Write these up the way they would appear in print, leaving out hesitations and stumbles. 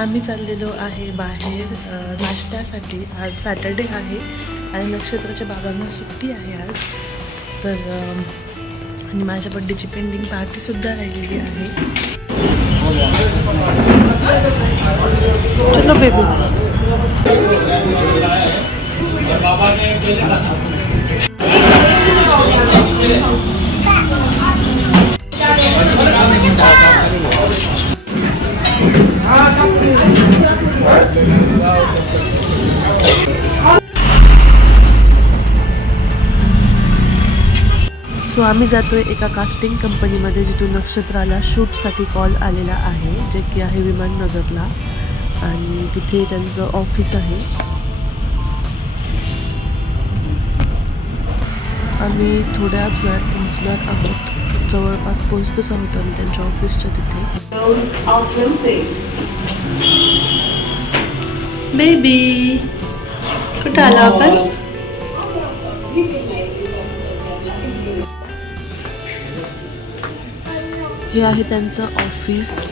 आम्ही चाललेलो आहे बाहेर नाश्त्यासाठी. आज सॅटर्डे आहे आणि नक्षत्राच्या बाबांना सुट्टी आहे आज. तर आणि माझ्या बड्डेची पेंडिंग पार्टीसुद्धा राहिलेली आहे. चलो बेबी. सो आम्ही जातोय एका कास्टिंग कंपनीमध्ये, जिथून नक्षत्राला शूटसाठी कॉल आलेला आहे, जे की आहे विमाननगरला. आणि तिथे त्यांचं ऑफिस आहे. आम्ही थोड्याच वेळात पोहोचणार आहोत. जवळपास पोहोचतोच आहोत आम्ही त्यांच्या ऑफिसच्या तिथे. बेबी कुठं आला आपण? हे आहे त्यांचं ऑफिस.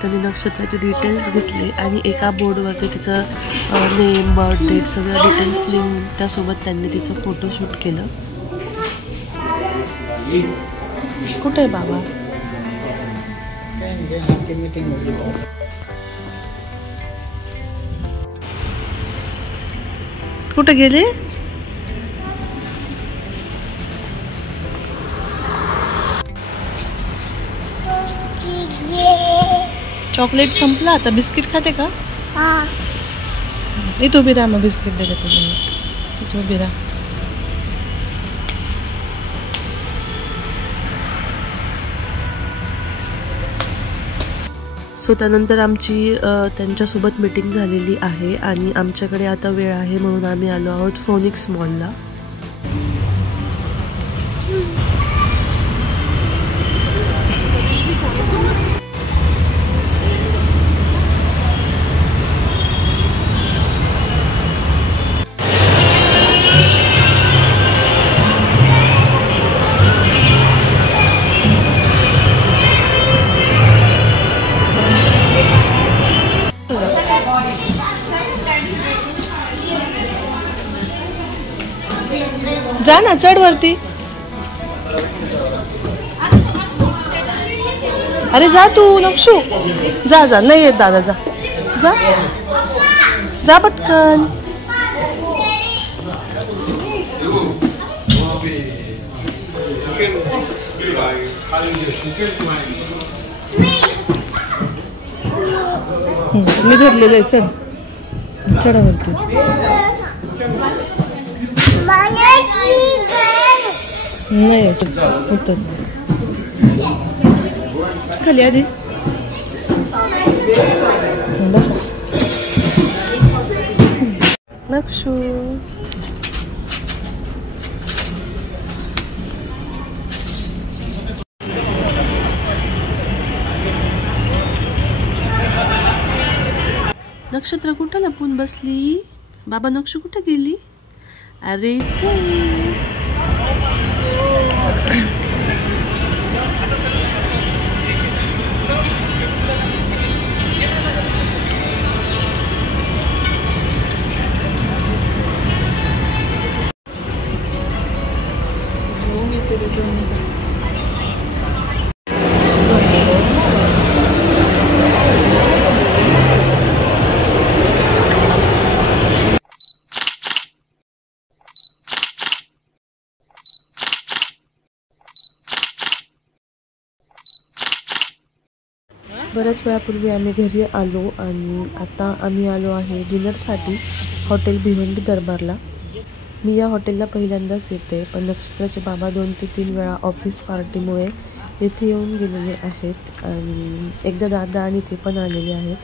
त्यांनी नक्षत्राचे डिटेल्स घेतले आणि एका बोर्डवरती तिचं नेम, बर्थ डेट सगळं डिटेल्स लिहून त्यासोबत त्यांनी तिचं फोटोशूट केलं. कुठे आहे बाबा? कुठे गेले? चॉकलेट संपला आता. बिस्किट खाते का? इथं उभी राहा, मग बिस्किट देते तुम्हाला. इथं उभी राहा. सो त्यानंतर आमची त्यांच्यासोबत मीटिंग झालेली आहे आणि आमच्याकडे आता वेळ आहे म्हणून आम्ही आलो आहोत फोनिक्स मॉलला. जा ना, चढ वरती. अरे जा तू नक्षू, जा जा. नाही येत दादा, जा जा जा पटकन. मी धरलेलं आहे. चढ, चढावरती. नाही उत्तर खाली आधी बसा. नक्षू नक्षत्र कुठं लपून बसली? बाबा नक्षू कुठं गेली? अरे इथे. बऱ्याच वेळापूर्वी आम्ही घरी आलो आणि आता आम्ही आलो आहे डिनरसाठी हॉटेल भिवंडी दरबारला. मी या हॉटेलला पहिल्यांदाच येते, पण नक्षत्राचे बाबा 2 ते 3 वेळा ऑफिस पार्टीमुळे येथे येऊन गेलेले आहेत आणि एकदा दादा आणि ते पण आलेले आहेत.